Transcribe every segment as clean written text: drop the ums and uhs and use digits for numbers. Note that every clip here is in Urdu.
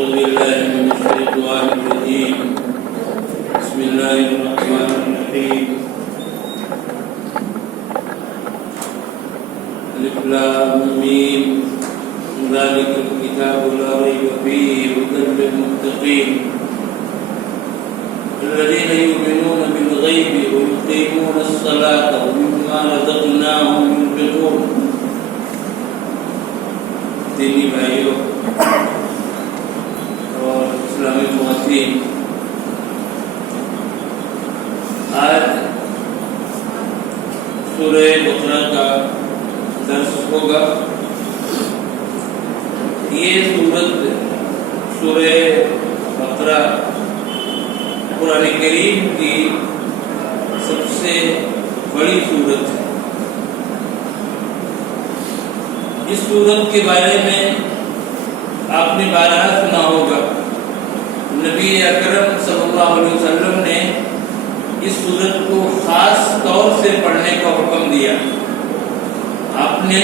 أعوذ بالله من الشيطان الرجيم بسم الله الرحمن الرحيم ألف لام ميم ذلك الكتاب لا ريب فيه هدى للمتقين الذين يؤمنون بالغيب ويقيمون الصلاة ومما رزقناهم ينفقون. دینی بھائیوں اور اسلامی خواتین، آج سورہ بقرہ کا درس ہوگا. یہ سورہ بقرہ قرآن کریم کی سب سے بڑی سورت ہے. اس سورت کے بارے میں آپ نے بارہا سنا ہوگا. نبی اکرم صلی اللہ علیہ وسلم نے اس سورت کو خاص طور سے پڑھنے کا حکم دیا. آپ نے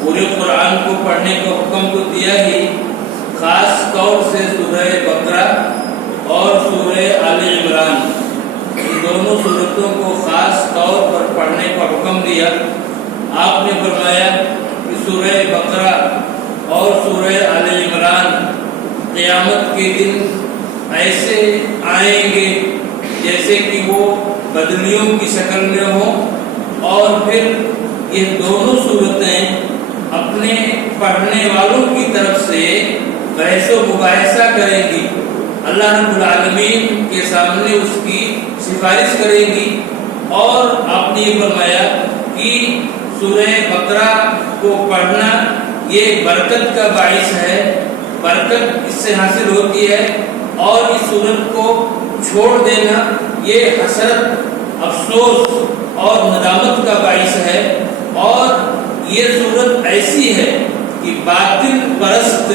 پورے قرآن کو پڑھنے کا حکم تو دیا ہی، خاص طور سے سورہ بقرہ اور سورہ آل عمران، ان دونوں سورتوں کو خاص طور پر پڑھنے کا حکم دیا. آپ نے فرمایا کہ سورہ بقرہ اور سورہ آل عمران قیامت کے دن ایسے آئیں گے جیسے کہ وہ بدلیوں کی شکل میں ہوں، اور پھر یہ دونوں صورتیں اپنے پڑھنے والوں کی طرف سے بحث و مباحثہ کریں گی. اللہ رب العالمین کے سامنے اس کی سفارش کریں گی. اور آپ نے یہ فرمایا کہ سورہ بقرہ کو پڑھنا یہ برکت کا باعث ہے، برکت اس سے حاصل ہوتی ہے، اور اس سورت کو چھوڑ دینا یہ حسرت، افسوس اور ندامت کا باعث ہے. اور یہ سورت ایسی ہے کہ باطل پرست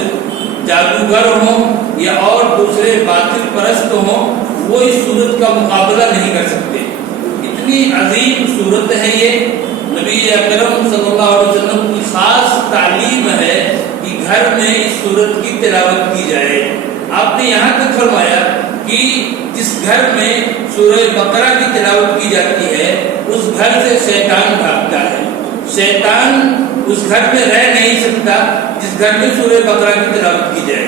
جادوگر ہوں یا اور دوسرے باطل پرست ہوں، وہ اس سورت کا مقابلہ نہیں کر سکتے. اتنی عظیم سورت ہے یہ. نبی اکرم صلی اللہ علیہ وسلم کی خاص تعلیم ہے کہ گھر میں اس سورت کی تلاوت کی جائے. آپ نے یہاں تک فرمایا کہ جس گھر میں سورہ بقرہ کی تلاوت کی جاتی ہے اس گھر سے شیطان بھاگتا ہے. شیطان اس گھر میں رہ نہیں سکتا جس گھر میں سورہ بقرہ کی تلاوت کی جائے.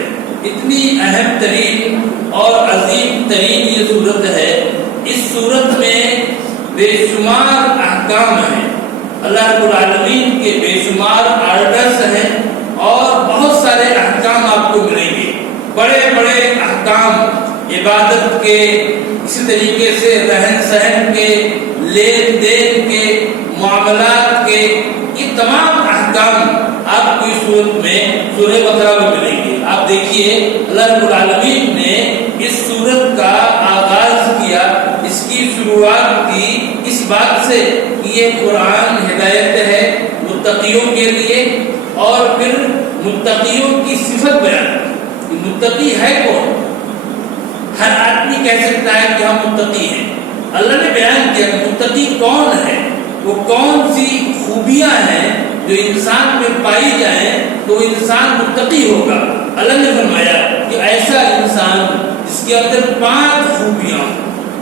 اتنی اہم ترین اور عظیم ترین یہ سورت ہے. اس سورت میں بے شمار احکام ہیں، اللہ رب العالمین کے بے شمار آرڈرز ہیں، اور بہت سارے احکام آپ کو ملیں گے. بڑے بڑے احکام عبادت کے، اسی طریقے سے رہن سہن کے، لین دین کے، معاملات کے، یہ تمام احکام آپ کو اس صورت میں سورہ بقرہ میں ملیں گے. آپ دیکھیے اللہ رب العالمین نے اس صورت کا آغاز کیا، اس کی شروعات کی اس بات سے کہ یہ قرآن ہدایت ہے متقیوں کے لیے، اور پھر متقیوں کی صفت بیان. متقی ہے کون؟ ہر آدمی کہہ سکتا ہے کہ ہم متقی ہیں. اللہ نے بیان کیا کہ متقی کون ہے، وہ کون سی خوبیاں ہیں جو انسان میں پائی جائیں تو انسان متقی ہوگا. اللہ نے فرمایا کہ ایسا انسان جس کے اندر 5 خوبیاں،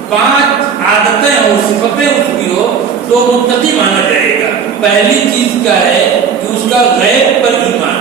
5 عادتیں ہوں، صفتیں اس کی ہو، تو متقی مانا جائے گا. پہلی چیز کیا ہے کہ اس کا غیب پر ایمان.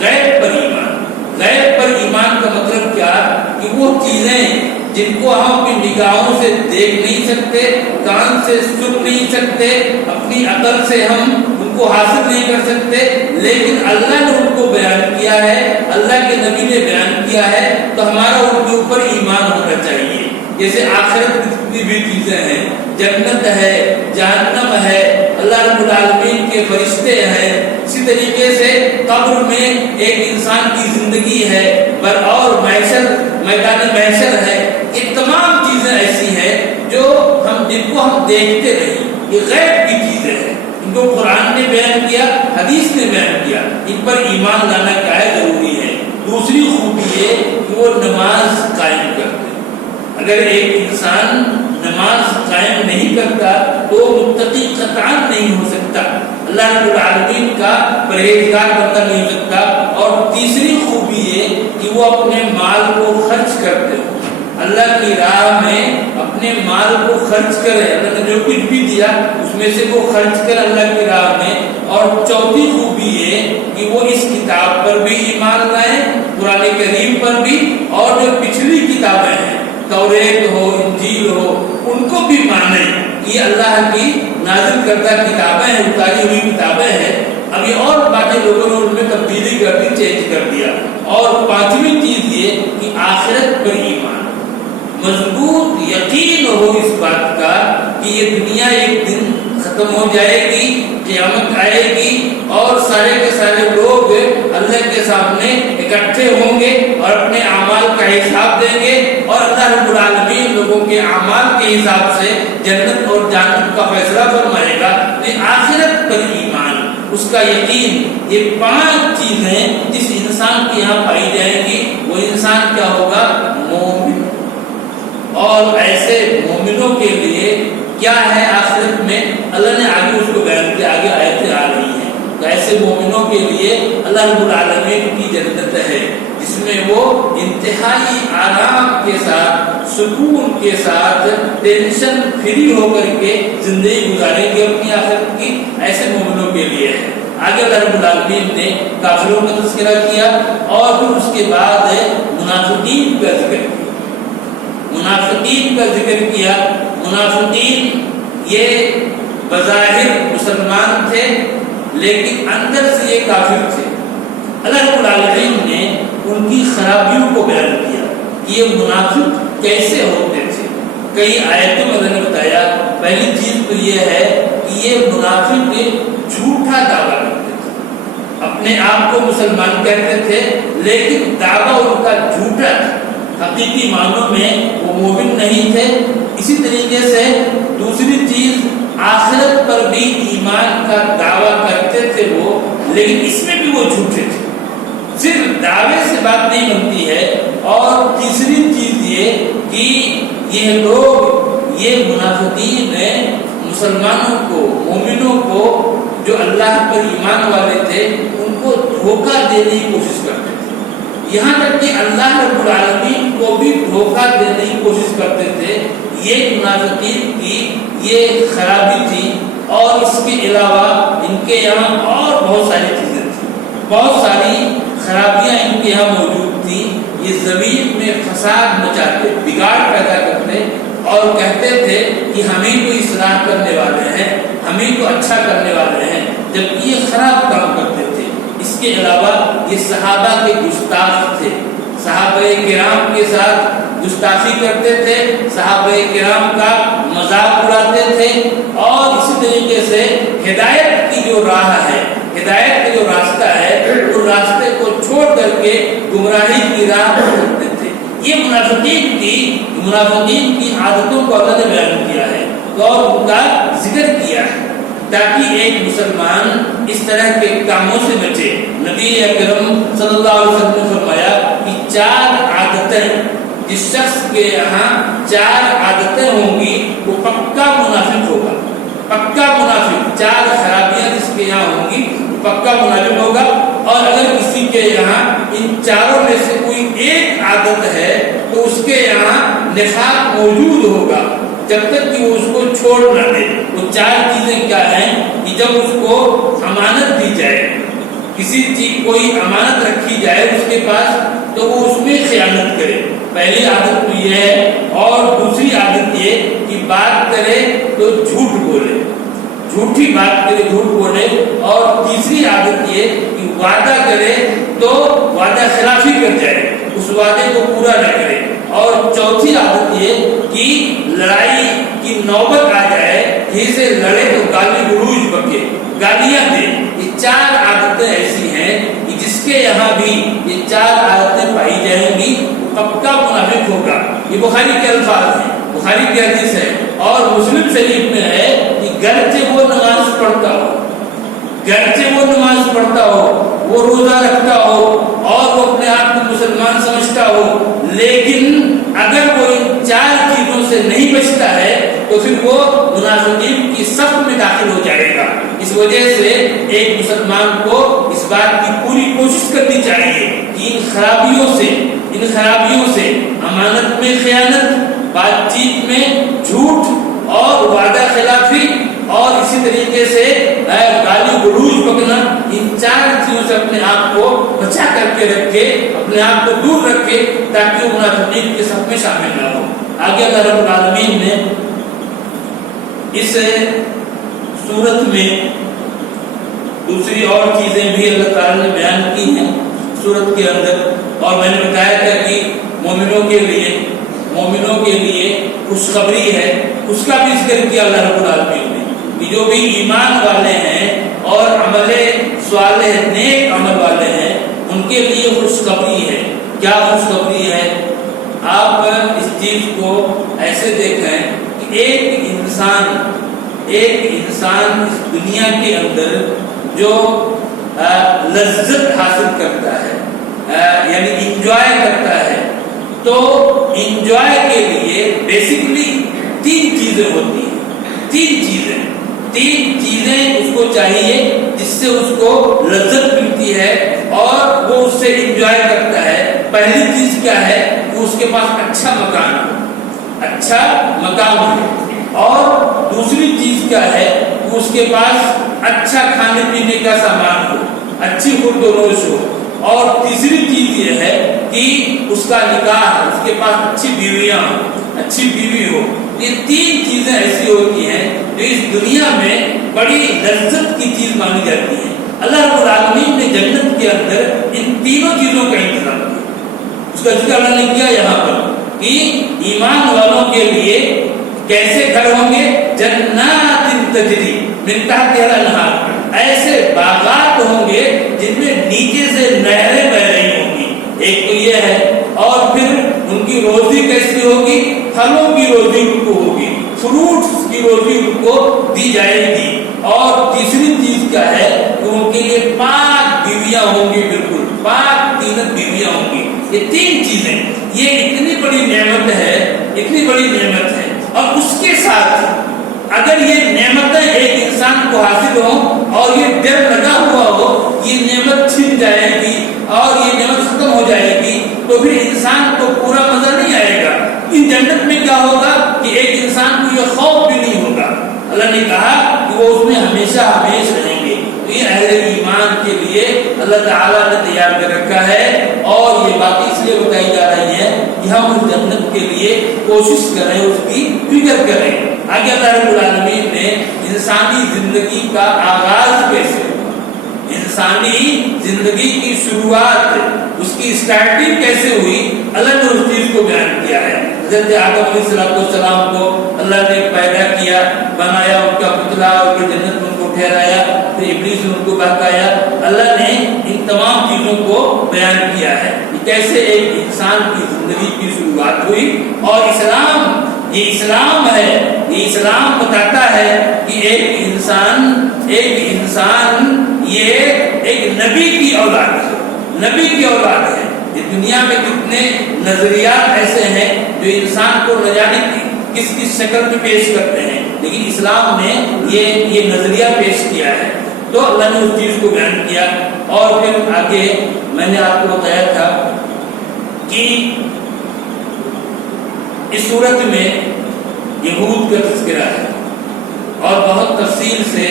غیب پر ایمان، غیب پر ایمان کا مطلب کیا کہ وہ چیزیں جن کو ہم اپنی نگاہوں سے دیکھ نہیں سکتے، کان سے سن نہیں سکتے، اپنی عقل سے ہم ان کو حاصل نہیں کر سکتے، لیکن اللہ نے ان کو بیان کیا ہے، اللہ کے نبی نے بیان کیا ہے، تو ہمارا ان کے اوپر ایمان ہونا چاہیے. جیسے آخرت کی جتنی بھی چیزیں ہیں، جنت ہے، جہنم ہے، اللہ رب العالمین کے فرشتے ہیں، اسی طریقے سے قبر میں ایک انسان کی زندگی ہے، اور محشر، میدان محشر ہے. یہ تمام چیزیں ایسی ہیں جن کو ہم دیکھتے نہیں، یہ غیب کی چیزیں ہیں. ان کو قرآن نے بیان کیا، حدیث نے بیان کیا. ان پر ایمان لانا کیا ہے؟ ضروری ہے. دوسری خوبی یہ کہ وہ نماز قائم کرتے. اگر ایک انسان نماز قائم نہیں کرتا تو متقی قطعاً نہیں ہو سکتا، اللہ رب العالمین کا پرہیزگار بندہ نہیں ہو سکتا۔ اور تیسری خوبی یہ کہ وہ اپنے مال کو خرچ کرتے ہو، اللہ کی راہ میں اپنے مال کو خرچ کرے، اللہ نے جو کچھ بھی دیا اس میں سے وہ خرچ کر اللہ کی راہ میں۔ اور چوتھی خوبی یہ کہ وہ اس کتاب پر بھی ایمان لائیں، قرآن کریم پر بھی، اور جو پچھلی کتابیں ہیں توریت ہو، انجیل ہو، ان کو بھی مانیں کہ یہ اللہ کی نازل کردہ کتابیں ہیں، اتاری ہوئی کتابیں ہیں۔ اب یہ اور باتیں لوگوں نے ان میں تبدیلی کر دی، چینج کر دیا۔ اور پانچویں چیز یہ کہ آخرت پر ایمان، مضبوط یقین ہو اس بات کا کہ یہ دنیا ایک دن ختم ہو جائے گی، قیامت آئے گی اور سارے کے سارے لوگ اللہ کے سامنے اکٹھے ہوں گے اور اپنے اعمال کا حساب دیں گے، اور اللہ رب العالمین لوگوں کے اعمال کے حساب سے جنت اور جہنم کا فیصلہ فرمائے گا۔ آخرت پر ایمان، اس کا یقین، یہ پانچ چیزیں جس انسان کے یہاں پائی جائیں گی وہ انسان کیا ہوگا؟ مومن۔ اور ایسے مومنوں کے لیے کیا ہے آخرت میں؟ اللہ نے آگے اس کو بیان کیا، آگے آیتیں آ رہی ہیں۔ تو ایسے مومنوں کے لیے اللہ رب العالمین کی جنت ہے جس میں وہ انتہائی آرام کے ساتھ، سکون کے ساتھ، ٹینشن فری ہو کر کے زندگی گزاریں گے اپنی آخرت کی۔ ایسے مومنوں کے لیے ہے۔ آگے اللہ رب العالمین نے کافروں کا تذکرہ کیا اور پھر اس کے بعد منافقین کا ذکر کیا۔ منافقین کا ذکر کیا۔ منافقین یہ بظاہر مسلمان تھے لیکن اندر سے یہ کافر تھے۔ اللہ رب العالمین نے ان کی خرابیوں کو بیان کیا کہ یہ منافق کیسے ہوتے تھے۔ کئی آیتوں میں اللہ نے بتایا، پہلی چیز تو یہ ہے کہ یہ منافق جھوٹا دعویٰ کرتے تھے، اپنے آپ کو مسلمان کہتے تھے لیکن دعویٰ ان کا جھوٹا تھا، حقیقی معنوں میں وہ مومن نہیں تھے۔ اسی طریقے سے دوسری چیز، آخرت پر بھی ایمان کا دعویٰ کرتے تھے وہ، لیکن اس میں بھی وہ جھوٹے تھے، صرف دعوے سے بات نہیں بنتی ہے۔ اور تیسری چیز یہ کہ یہ لوگ، یہ منافقین مسلمانوں کو، مومنوں کو، جو اللہ پر ایمان والے تھے، ان کو دھوکہ دینے کی کوشش کرتے تھے، یہاں تک کہ اللہ رب العالمین کو بھی دھوکہ دینے کی کوشش کرتے تھے۔ یہ منافقین کی یہ خرابی تھی۔ اور اس کے علاوہ ان کے یہاں اور بہت ساری چیزیں تھیں، بہت ساری خرابیاں ان کے یہاں موجود تھیں۔ یہ زمین میں فساد مچاتے، بگاڑ پیدا کرتے اور کہتے تھے کہ ہمیں کو اصلاح کرنے والے ہیں، ہمیں کو اچھا کرنے والے ہیں، جبکہ یہ خراب کام کرتے تھے۔ اس کے علاوہ یہ صحابہ کے گستاخ تھے، صحابہ کرام کے ساتھ گستاخی کرتے تھے، صحابہ کرام کا مذاق اڑاتے تھے، اور اسی طریقے سے ہدایت کی جو راہ ہے، ہدایت کا جو راستہ ہے، اس راستے کو چھوڑ کر کے گمراہی کی راہ پر چلتے تھے۔ یہ منافقین کی عادتوں کو اللہ نے بیان کیا ہے اور ان کا ذکر کیا ہے تاکہ ایک مسلمان اس طرح کے کاموں سے بچے۔ نبی اکرم صلی اللہ علیہ وسلم نے فرمایا کہ 4 عادتیں جس شخص کے یہاں 4 عادتیں ہوں گی وہ پکا منافق ہوگا، پکا منافق۔ 4 خرابیاں جس کے یہاں ہوں گی پکا منافق ہوگا۔ اور اگر کسی کے یہاں ان 4 میں سے کوئی ایک عادت ہے تو اس کے یہاں نفاق موجود ہوگا جب تک کہ وہ اس کو چھوڑ نہ دے۔ وہ 4 چیزیں کیا ہیں کہ جب اس کو امانت دی جائے، کسی چیز کوئی امانت رکھی جائے اس کے پاس، تو وہ اس میں خیانت کرے، پہلی عادت تو یہ ہے۔ اور دوسری عادت یہ کہ بات کرے تو جھوٹ بولے، جھوٹی بات کرے، جھوٹ بولے۔ اور تیسری عادت یہ کہ وعدہ کرے تو وعدہ خلافی کر جائے، اس وعدے کو پورا نہ کرے۔ اور چوتھی عادت یہ کہ لڑائی کی نوبت آ جائے، کسی سے لڑے تو گالی گلوچ بکے، گالیاں دے۔ یہ 4 عادتیں ایسی ہیں کہ جس کے یہاں بھی یہ 4 عادتیں پائی جائیں گی وہ پکا منافق ہوگا۔ یہ بخاری کے الفاظ ہیں، بخاری کی حدیث ہے، اور مسلم شریف میں ہے کہ گرچہ وہ نماز پڑھتا ہو، گرچہ وہ نماز پڑھتا ہو، وہ روزہ رکھتا ہو اور وہ اپنے آپ کو مسلمان سمجھتا ہو، لیکن اگر وہ ان 4 چیزوں سے نہیں بچتا ہے تو پھر وہ منافقین کی صف میں داخل ہو جائے گا۔ اس وجہ سے ایک مسلمان کو اس بات کی پوری کوشش کرنی چاہیے کہ ان خرابیوں سے امانت میں خیانت، بات چیت میں جھوٹ اور وعدہ خلافی، اور اسی طریقے سے گالی گلوچ بکنا، ان 4 چیزوں سے اپنے آپ کو بچا کر کے رکھے، اپنے آپ کو دور رکھے، تاکہ وہ منافقین کے صف میں شامل نہ ہو۔ آگے اللہ رب العالمین نے اس صورت میں دوسری اور چیزیں بھی اللہ تعالیٰ نے بیان کی ہیں صورت کے اندر، اور میں نے بتایا تھا کہ مومنوں کے لیے خوشخبری ہے، اس کا بھی ذکر کیا اللہ رب العالمین نے کہ جو بھی ایمان والے ہیں اور عمل صالح نیک عمل والے ہیں ان کے لیے خوشخبری ہے۔ کیا خوشخبری ہے؟ آپ اس چیز کو ایسے دیکھیں کہ ایک انسان اس دنیا کے اندر جو لذت حاصل کرتا ہے، یعنی انجوائے کرتا ہے، تو انجوائے کے لیے بیسیکلی 3 چیزیں ہوتی ہیں۔ 3 چیزیں اس کو چاہیے جس سے اس کو لذت ملتی ہے اور وہ اس سے انجوائے کرتا ہے۔ پہلی چیز کیا ہے کہ اس کے پاس اچھا مقام ہو، اور دوسری چیز کیا ہے کہ اس کے پاس اچھا کھانے پینے کا سامان ہو، اچھی خورد و نوش ہو، اور تیسری چیز یہ ہے کہ اس کا نکاح، اس کے پاس اچھی بیوی ہو۔ یہ 3 چیزیں ایسی ہوتی ہیں جو اس دنیا میں بڑی لذت کی چیز مانی جاتی ہیں۔ اللہ رب العالمین نے جنت کے اندر ان تینوں چیزوں کا انتظام کیا۔ اس کا ذکر اللہ نے کیا یہاں پر کہ ایمان والوں کے لیے کیسے گھر ہوں گے، جنات تجری من تحتہا الانہار، ایسے باغات ہوں گے جن میں نیچے سے نہریں بہ رہی ہوں گی۔ ایک تو یہ ہے، اور پھر ان کی روزی کیسی ہوگی؟ پھلوں کی روزی ان کو ہوگی، فروٹس کی روزی ان کو دی جائے گی۔ اور تیسری چیز کیا ہے کہ ان کے لیے پاک بیویاں ہوں گی، بالکل پاک تینت بیویاں ہوں گی۔ یہ 3 چیزیں، یہ اتنی بڑی نعمت ہے، اور اس کے ساتھ اگر یہ نعمتیں ایک انسان کو حاصل ہوں اور یہ ڈر لگا ہوا ہو یہ نعمت چھن جائے گی اور یہ نعمت ختم ہو جائے گی، تو پھر انسان کو پورا مزہ نہیں آئے گا۔ ان جنت میں کیا ہوگا کہ ایک انسان کو یہ خوف بھی نہیں ہوگا۔ اللہ نے کہا کہ وہ اس میں ہمیشہ رہیں گے۔ تو یہ اہل ایمان کے لیے اللہ تعالیٰ نے تیار کر رکھا ہے، اور یہ باتیں اس لیے بتائی جا رہی ہیں کہ ہم اس جنت کے لیے کوشش کریں، اس کی فکر کریں۔ آگے اللہ رب العالمین نے انسانی زندگی کا آغاز کیسے ہوا، انسانی زندگی کی شروعات، اس کی اسٹارٹنگ کیسے ہوئی، اللہ نے اس چیز کو بیان کیا ہے۔ حضرت آدم علیہ السلام کو اللہ نے پیدا کیا، بنایا، ان کا پتلا اور پھر جنت میں ان کو ٹھہرایا، پھر ابلیس نے ان کو بہکایا۔ اللہ نے ان تمام چیزوں کو بیان کیا ہے کہ کیسے ایک انسان کی زندگی کی شروعات ہوئی، اور یہ اسلام ہے، یہ اسلام بتاتا ہے کہ ایک انسان یہ ایک نبی کی اولاد ہے۔ یہ دنیا میں کتنے نظریات ایسے ہیں جو انسان کو نہ جانے کس شکل میں پیش کرتے ہیں، لیکن اسلام نے یہ نظریہ پیش کیا ہے۔ تو اللہ نے اس چیز کو بیان کیا، اور پھر آگے میں نے آپ کو بتایا تھا کہ اس صورت میں یہود کا تذکرہ ہے، اور بہت تفصیل سے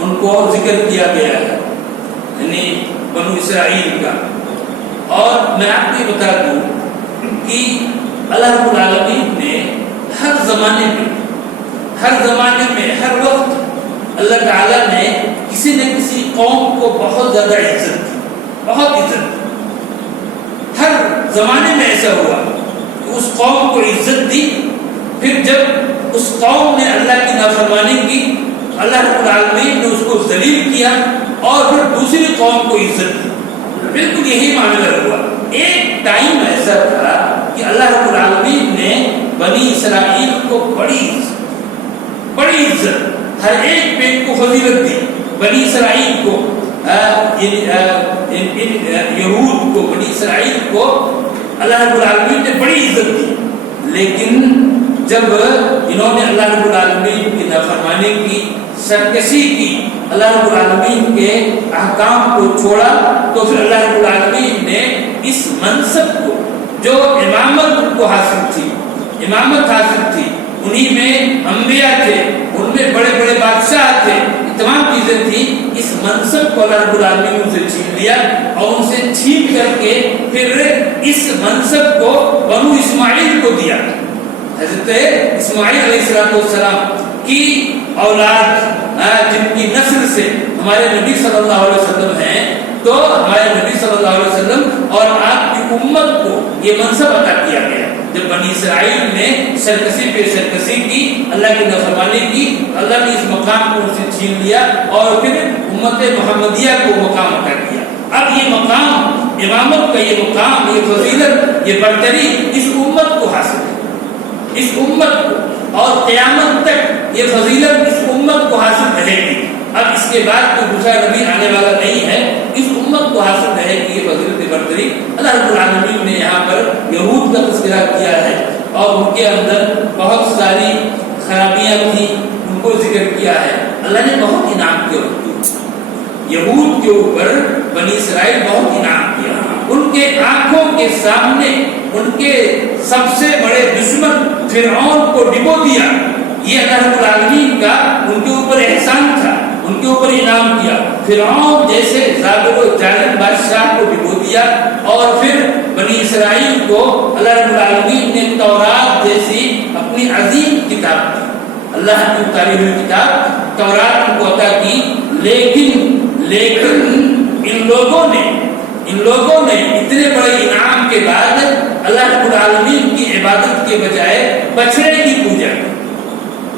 ان کو ذکر کیا گیا ہے، یعنی بنو اسرائیل کا۔ اور میں آپ کو بتا دوں کہ اللہ رب العالمین نے ہر زمانے میں ہر وقت اللہ تعالیٰ نے کسی نہ کسی قوم کو بہت زیادہ عزت دی، بہت عزت۔ ہر زمانے میں ایسا ہوا کہ اس قوم کو عزت دی، پھر جب اس قوم نے اللہ کی نافرمانی کی، اللہ رب العالمین نے اس کو ذلیل کیا، اور پھر دوسری قوم کو عزت دی۔ بالکل یہی معاملہ ہوا۔ ایک ٹائم ایسا تھا کہ اللہ رب العالمین نے بنی اسرائیل کو بڑی عزت، ہر ایک پہ کو فضیلت دی۔ بنی اسرائیل کو، یہود کو، بنی اسرائیل کو اللہ رب العالمین نے بڑی عزت دی، لیکن جب انہوں نے اللہ رب العالمین کی نافرمانی کی، سرکشی کی، اللہ رب العالمین کے احکام کو چھوڑا، تو پھر اللہ رب العالمین نے اس منصب کو جو امامت کو حاصل تھی، امامت حاصل تھی، انہی میں انبیاء تھے، ان میں بڑے بڑے بادشاہ تھے، تمام چیزیں تھیں، اس منصب کو اللہ رب العالمین ان سے چھین لیا اور ان سے چھین کر کے پھر اس منصب کو بنو اسماعیل کو دیا۔ حضرت اسماعیل علیہ السلام کی اولاد جن کی نسل سے ہمارے نبی صلی اللہ علیہ وسلم ہیں، تو ہمارے نبی صلی اللہ علیہ وسلم اور آپ کی امت کو یہ منصب عطا کیا گیا۔ جب بنی اسرائیل نے سرکشی پہ سرکشی کی، اللہ کی نافرمانی کی، اللہ نے اس مقام کو ان سے چھین لیا اور پھر امت محمدیہ کو مقام عطا کیا۔ اب یہ مقام، امامت کا یہ مقام، یہ فضیلت، یہ برتری اس امت کو حاصل ہے، اس امت کو، اور قیامت تک یہ فضیلت اس امت کو حاصل رہے گی۔ اب اس کے بعد کوئی دوسرا نبی آنے والا نہیں ہے، اس امت کو حاصل رہے گی یہ فضیلت برتری۔ اللہ رب العالمین نے یہاں پر یہود کا تذکرہ کیا ہے اور ان کے اندر بہت ساری خرابیاں تھیں، ان کو ذکر کیا ہے۔ اللہ نے بہت انعام کیا ان کو، یہود کے اوپر بنی اسرائیل بہت انعام کیا۔ ان کے آنکھوں کے سامنے ان کے سب سے بڑے دشمن فرعون کو ڈبو دیا، یہ اللہ رب العالمین کا ان کے اوپر احسان تھا، ان کے اوپر انعام کیا۔ فرعون جیسے ظالم و ظالم بادشاہ کو ڈبو دیا اور پھر بنی اسرائیل کو اللہ رب العالمین نے تورات جیسی اپنی عظیم کتاب دی، اللہ کی اتاری ہوئی کتاب تورات ان کو عطا کی۔ لیکن ان لوگوں نے اتنے بڑے انعام کے بعد اللہ رب العالمین کی عبادت کے بجائے بچڑے کی پوجا کی،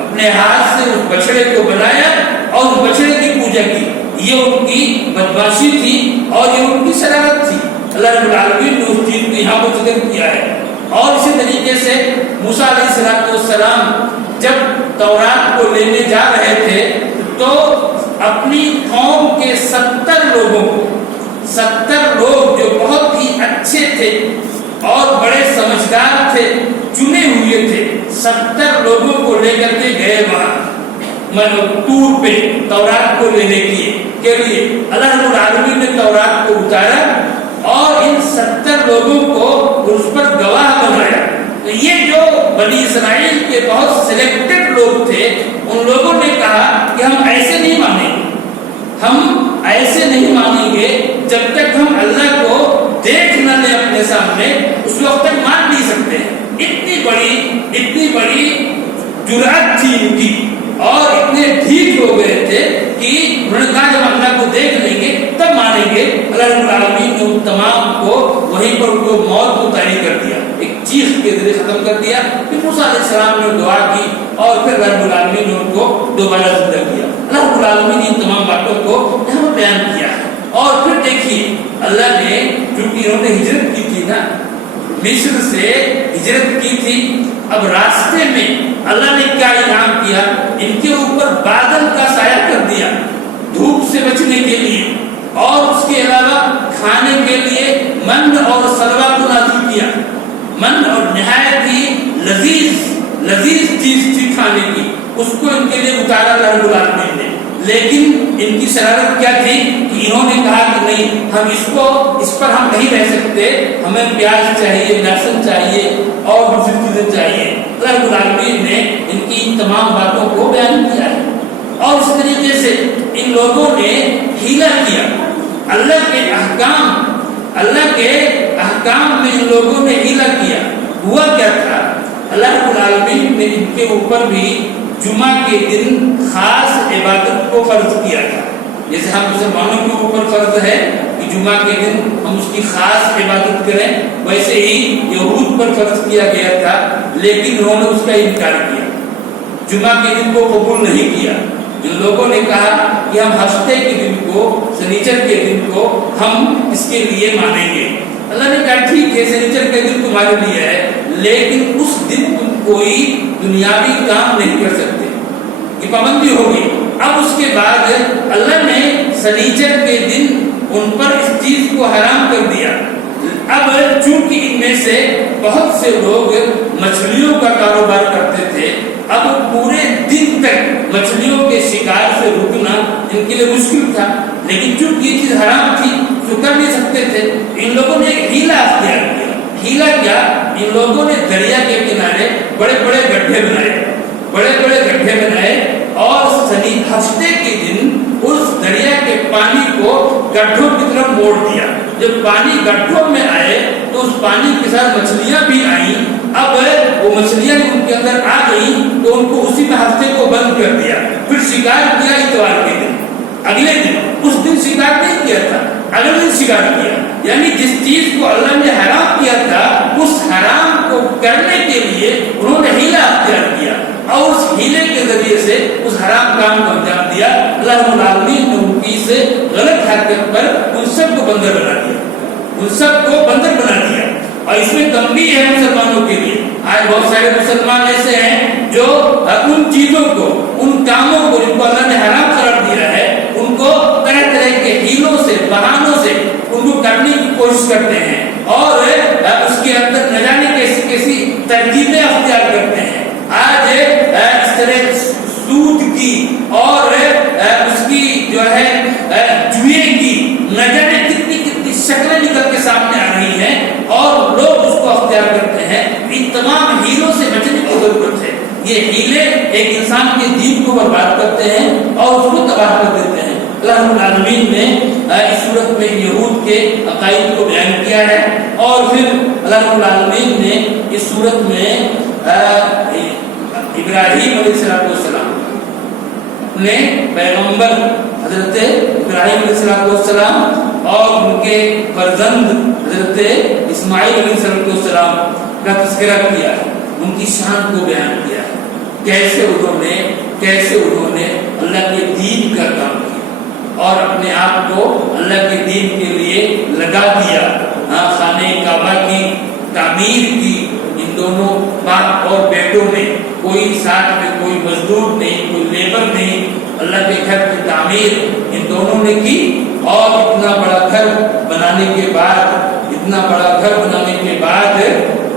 اپنے ہاتھ سے اس بچڑے کو بنایا اور اس بچڑے کی پوجا کی۔ یہ ان کی بدمعاشی تھی اور یہ ان کی شرارت تھی۔ اللہ رب العالمین نے اس چیز کو یہاں پر ذکر کیا ہے۔ اور اسی طریقے سے موسیٰ علیہ السلام جب تورات کو لینے جا رہے تھے تو اپنی قوم کے 70 لوگ جو بہت ہی اچھے تھے اور بڑے سمجھدار تھے، چنے ہوئے تھے، 70 لوگوں کو لے کر کے گئے وہاں طور پہ تورات کو لینے کے لیے۔ اللہ رب العالمین نے تورات کو اتارا اور ان 70 لوگوں کو اس پر گواہ بنایا۔ تو یہ جو بنی اسرائیل کے بہت سلیکٹڈ لوگ تھے، ان لوگوں نے کہا کہ ہم ایسے نہیں مانیں گے، ہم ایسے نہیں مانیں گے جب تک ہم اللہ کو دیکھ نہ لیں اپنے سامنے، اس وقت تک مان نہیں سکتے۔ اتنی بڑی جرأت تھی ان کی اور اتنے ڈھیٹ ہو گئے تھے کہ انہوں نے کہا جب اللہ کو دیکھ لیں گے تب مانیں گے۔ اللہ رب العالمین نے ان تمام کو وہیں پر ان کو موت کو طاری کر دیا، ایک چیخ کے ذریعے ختم کر دیا۔ پھر موسیٰ علیہ السلام نے دعا کی اور پھر رب العالمین نے ان کو دوبارہ زندہ کیا۔ اللہ رب العالمین نے ان تمام باتوں کو یہاں بیان کیا ہے۔ اور پھر دیکھیے اللہ نے، کیونکہ انہوں نے ہجرت کی تھی نا، مصر سے ہجرت کی تھی، اب راستے میں اللہ نے کیا انعام کیا، ان کے اوپر بادل کا سایہ کر دیا دھوپ سے بچنے کے لیے، اور اس کے علاوہ کھانے کے لیے من اور سلوہ کو نازل کیا۔ من اور نہایت ہی لذیذ چیز تھی کھانے کی، اس کو ان کے لیے اتارا اللہ رب العالمین نے۔ لیکن ان کی شرارت کیا تھی کہ انہوں نے کہا کہ نہیں، ہم اس پر ہم نہیں رہ سکتے، ہمیں پیاز چاہیے، لہسن چاہیے اور دوسری چیزیں چاہیے۔ اللہ رب العالمین نے ان کی ان تمام باتوں کو بیان کیا ہے۔ اور اس طریقے سے ان لوگوں نے ہیلا کیا، اللہ کے احکام میں ان لوگوں نے ہیلا کیا۔ ہوا کیا تھا، اللہ رب العالمین نے ان کے اوپر بھی جمعہ کے دن خاص عبادت کو فرض کیا تھا۔ جیسے ہم مسلمانوں کے اوپر فرض ہے کہ جمعہ کے دن ہم اس کی خاص عبادت کریں، ویسے ہی یہود پر فرض کیا گیا تھا، لیکن انہوں نے اس کا انکار کیا، جمعہ کے دن کو قبول نہیں کیا۔ ان لوگوں نے کہا کہ ہم ہفتے کے دن کو، سنیچر کے دن کو ہم اس کے لیے مانیں گے۔ اللہ نے کہا ٹھیک ہے، سنیچر کے دن تمہارے لیے ہے، لیکن اس دن تم کوئی دنیاوی کام نہیں کر سکتے، یہ پابندی ہوگی۔ اب اس کے بعد اللہ نے سنیچر کے دن ان پر اس چیز کو حرام کر دیا، اب چونکہ ان میں سے بہت سے لوگ مچھلیوں کا کاروبار کرتے تھے، اب پورے دن تک مچھلیوں کے شکار سے رکنا ان کے لیے مشکل تھا، لیکن چونکہ یہ چیز حرام تھی تو کر نہیں سکتے تھے۔ ان لوگوں نے ایک ہیلا اختیار کیا۔ ہیلا کیا؟ ان لوگوں نے دریا کے کنارے بڑے بڑے گڈھے بنائے اور ہفتے کے دن اس دریا کے پانی کو گڈھوں کی طرف موڑ دیا۔ جب پانی گڈھوں میں آئے تو اس پانی کے ساتھ مچھلیاں بھی آئیں۔ اب وہ مچھلیاں ان کے اندر آ گئیں تو ان کو اسی میں ہفتے کو بند کر دیا۔ پھر شکار کیا اتوار کے دن، اگلے دن۔ اس دن شکار نہیں کیا تھا، اگلے دن شکار کیا۔ یعنی جس چیز کو اللہ نے حرام کیا تھا اس حرام کو کرنے کے لیے انہوں نے ہیلا اختیار کیا اور اس ہیلے کے ذریعے سے اس حرام کام کو انجام دیا۔ اللہ رب العالمین نے ان کی سے غلط حرکت پر ان سب کو بندر بنا دیا۔ اور اس میں تنبیہ ہے مسلمانوں کے لیے۔ آج بہت سارے مسلمان ایسے ہیں جو ان چیزوں کو، ان کاموں کو جن کو اللہ نے حرام قرار دیا ہے، ان کو طرح طرح کے ہیلوں سے، بہانوں سے ان کو کرنے کی کوشش کرتے ہیں اور اس کے اندر نہ جانے کیسی ترکیبیں اختیار کرتے ہیں۔ آج اس طرح سود کی اور اس کی جو ہے جوئے کی نہ جانے کتنی شکلیں نکل کے سامنے آ رہی ہیں اور لوگ اس کو اختیار کرتے ہیں۔ ان تمام ہیلوں سے بچنے کی ضرورت ہے۔ یہ ہیلے ایک انسان کے دین کو برباد کرتے ہیں اور اس کو تباہ کر دیتے ہیں۔ اللہ رب العالمین نے اس صورت میں یہود کے عقائد کو بیان کیا ہے اور پھر اللہ رب العالمین نے اس صورت میں ابراہیم علیہ السلام نے پیغمبر حضرت ابراہیم علیہ السلام اور ان کے فرزند حضرت اسماعیل علیہ السلام کا تذکرہ کیا ہے، ان کی شان کو بیان کیا ہے، کیسے انہوں نے اللہ کے دین کا کام کیا اور اپنے آپ کو اللہ کے دین کے لیے لگا دیا۔ خانہ کعبہ کی تعمیر کی ان دونوں باپ اور بیٹوں نے، کوئی ساتھ میں کوئی مزدور نہیں، کوئی لیبر نہیں، اللہ کے گھر کی تعمیر ان دونوں نے کی۔ اور اتنا بڑا گھر بنانے کے بعد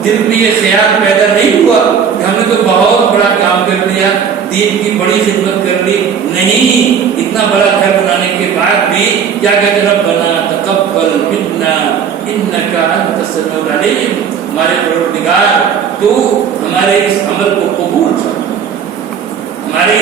دل میں یہ خیال پیدا نہیں ہوا کہ ہم نے تو بہت بڑا کام کر لیا، دین کی بڑی خدمت کر لی۔ نہیں، اتنا بڑا گھر بنانے کے بعد بھی کیا کہتے ہیں، ربنا تقبل منا انک انت السمیع العلیم، ہمارے پروردگار تو ہمارے اس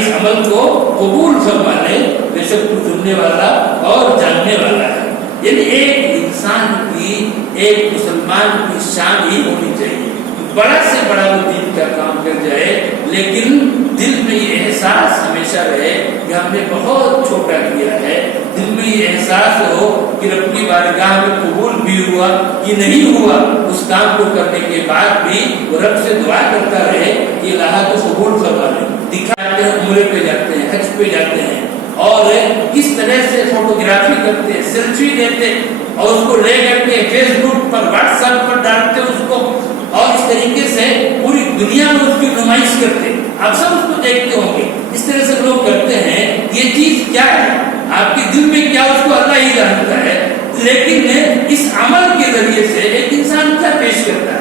عمل کو قبول فرما لے، بے شک تو سننے والا اور جاننے والا ہے۔ یعنی ایک انسان کی، ایک مسلمان کی شان ہی ہونی چاہیے، بڑا سے بڑا وہ دین کا کام کر جائے لیکن دل میں یہ احساس ہمیشہ رہے کہ ہم نے بہت چھوٹا کیا ہے، دل میں یہ احساس ہو کہ رب کی بارگاہ میں قبول بھی ہوا کہ نہیں ہوا، اس کام کو کرنے کے بعد بھی وہ رب سے دعا کرتا رہے کہ اللہ تو قبول فرما لے۔ دکھاتے ہیں، عمرے پہ جاتے ہیں، حج پہ جاتے ہیں اور کس طرح سے فوٹوگرافی کرتے ہیں، سیلفی لیتے اور اس کو لے کر کے فیس بک پر، واٹس ایپ پر ڈالتے اس کو اور اس طریقے سے پوری دنیا میں اس کی نمائش کرتے۔ آپ سب اس کو دیکھتے ہوں گے، اس طرح سے لوگ کرتے ہیں۔ یہ چیز کیا ہے؟ آپ کے دل میں کیا، اس کو اللہ ہی جانتا ہے، لیکن اس عمل کے ذریعے سے ایک انسان کیا پیش کرتا ہے؟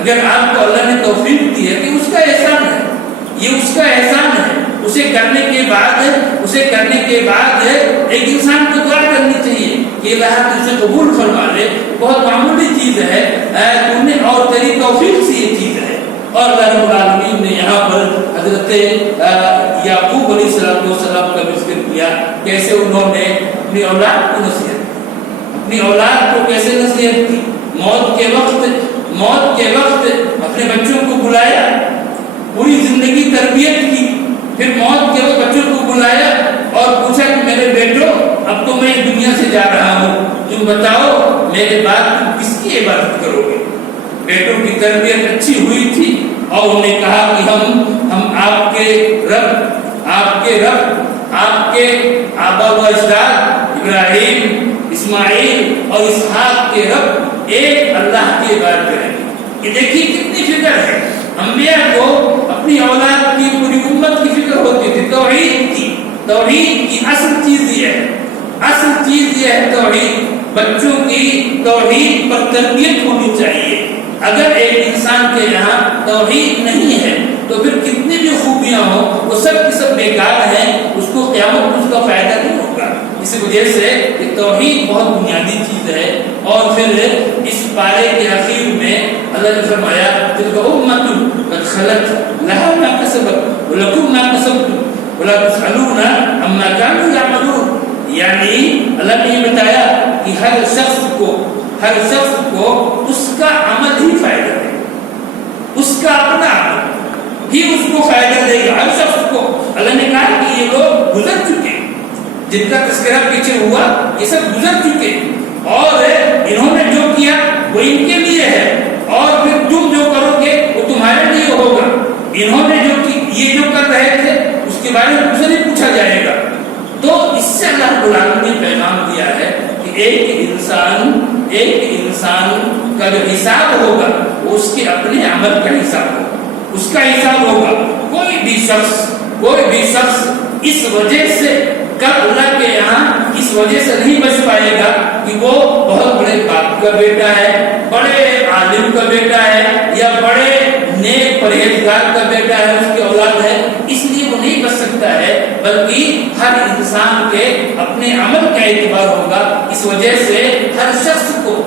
اگر آپ کو اللہ نے توفیق دی ہے کہ اس کا احسان ہے، یہ اس کا احسان ہے۔ اسے کرنے کے بعد ایک انسان کو دعا کرنی چاہیے کہ اللہ تجھے قبول فرما لے، بہت معمولی چیز ہے، تم نے اور تیری توفیق سے یہ چیز ہے۔ اور اللہ رب العالمین نے یہاں پر حضرت یعقوب علیہ السلام کا ذکر کیا، کیسے انہوں نے اپنی اولاد کو کیسے نصیحت کی، موت کے وقت اپنے بچوں کو بلایا، پوری زندگی تربیت کی، پھر موت کے وقت بچوں کو بلایا اور پوچھا کہ میرے بیٹو اب تو میں دنیا سے جا رہا ہوں، تم بتاؤ میرے بعد تم کس کی عبادت کرو گے؟ بیٹوں کی تربیت اچھی ہوئی تھی اور انہوں نے کہا کہ ہم آپ کے آبا و اجداد ابراہیم، اسماعیل اور اسحاق کے رب ایک اللہ کی عبادت کریں گے۔ یہ دیکھیے کتنی فکر ہے۔ انبیاء کو اپنی اولاد کی، پوری امت کی فکر ہوتی تھی، توحید کی اصل چیز یہ ہے توحید۔ بچوں کی توحید پر تربیت ہونی چاہیے۔ اگر ایک انسان کے یہاں توحید نہیں ہے تو پھر کتنی بھی خوبیاں ہوں وہ سب کی سب بیکار ہیں، اس کو قیامت میں اس کا فائدہ نہیں ہوگا۔ اس وجہ سے یہ توحید بہت بنیادی چیز ہے۔ اور پھر اس پارے کے اخیر میں اللہ نے فرمایا تلک امۃ قد خلت لها ما کسبت ولکم ما کسبتم ولا تسألون عما كانوا يعملون، یعنی اللہ نے یہ بتایا کہ ہر شخص کو اس کا عمل ہی فائدہ دے، اس کا اپنا عمل ہی اس کو فائدہ دے گا۔ ہر شخص کو اللہ نے کہا کہ یہ لوگ گزر چکے، جن کا تذکرہ پیچھے ہوا یہ سب گزر چکے، اور انہوں نے جو کیا وہ ان کے لیے ہے، اور پھر تم جو کرو گے وہ تمہارے لیے ہوگا۔ انہوں نے یہ جو کر رہے تھے اس کے بارے میں مجھے نہیں پوچھا جائے گا۔ تو اس سے اللہ رب العالمین نے پیغام دیا ہے کہ ایک انسان کا جو حساب ہوگا وہ اس کے اپنے عمل کا حساب ہوگا، اس کا حساب ہوگا۔ کوئی بھی شخص اس وجہ سے کل اللہ کے یہاں اس وجہ سے نہیں بچ پائے گا کہ وہ بہت بڑے باپ کا بیٹا ہے، بڑے عالم کا بیٹا ہے، یا بڑے نیک پرہیزگار کا بیٹا ہے، اس کی اولاد ہے، اس لیے وہ نہیں بچ سکتا ہے، بلکہ ہر انسان کے اپنے عمل کا اعتبار ہوگا۔ اس وجہ سے ہر شخص کو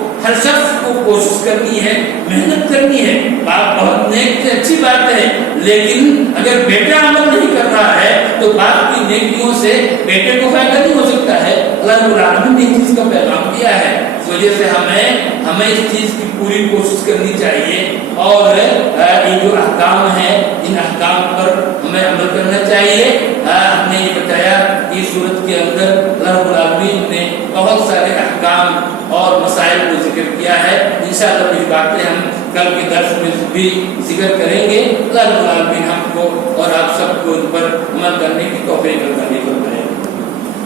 کوشش کرنی ہے، محنت کرنی ہے۔ باپ بہت نیک اچھی بات ہے، لیکن اگر بیٹا عمل نہیں کر رہا ہے تو باپ کی نیکیوں سے بیٹے کو فائدہ نہیں ہو سکتا ہے۔ اللہ رب العالمین نے اس چیز کا پیغام دیا ہے، اس وجہ سے ہمیں اس چیز کی پوری کوشش کرنی چاہیے، اور یہ جو احکام ہیں ان احکام پر ہمیں عمل کرنا چاہیے۔ ہم نے یہ بتایا کہ سورت کے اندر اللہ رب العالمین نے بہت سارے احکام اور مسائل کو ذکر کیا ہے۔ انشاءاللہ یہ باتیں ہم کل کے درس میں بھی ذکر کریں گے۔ اللہ رب العالمین ہم کو اور آپ سب کو ان پر عمل کرنے کی توفیق عطا فرمائے۔